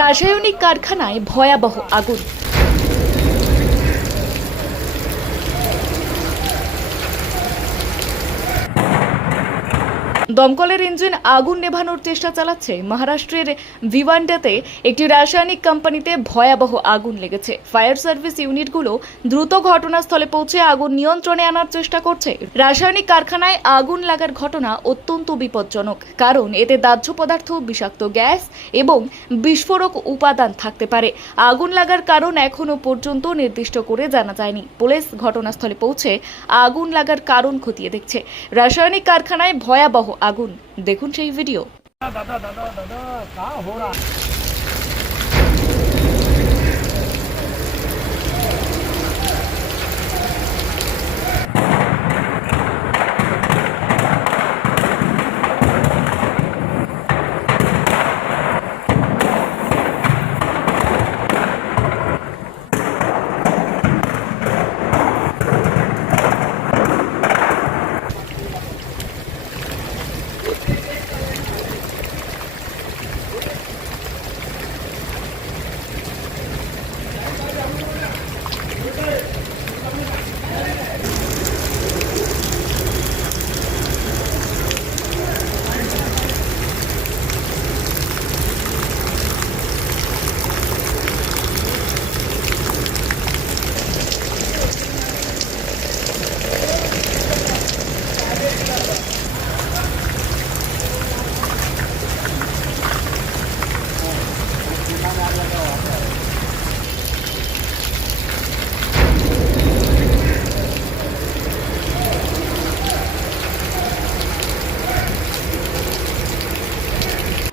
রাসায়নিক কারখানায় ভয়াবহ আগুন। দমকলের ইঞ্জিন আগুন নেভানোর চেষ্টা চালাচ্ছে। মহারাষ্ট্রের ভিওয়ান্ডাতে একটি রাসায়নিক কোম্পানিতে ভয়াবহ আগুন লেগেছে। ফায়ার সার্ভিস ইউনিটগুলো দ্রুত ঘটনাস্থলে পৌঁছে আগুন নিয়ন্ত্রণে আনার চেষ্টা করছে। রাসায়নিক কারখানায় আগুন লাগার ঘটনা অত্যন্ত বিপজ্জনক, কারণ এতে দাহ্য পদার্থ, বিষাক্ত গ্যাস এবং বিস্ফোরক উপাদান থাকতে পারে। আগুন লাগার কারণ এখনও পর্যন্ত নির্দিষ্ট করে জানা যায়নি। পুলিশ ঘটনাস্থলে পৌঁছে আগুন লাগার কারণ খতিয়ে দেখছে। রাসায়নিক কারখানায় ভয়াবহ আগুন। দেখুন সেই ভিডিও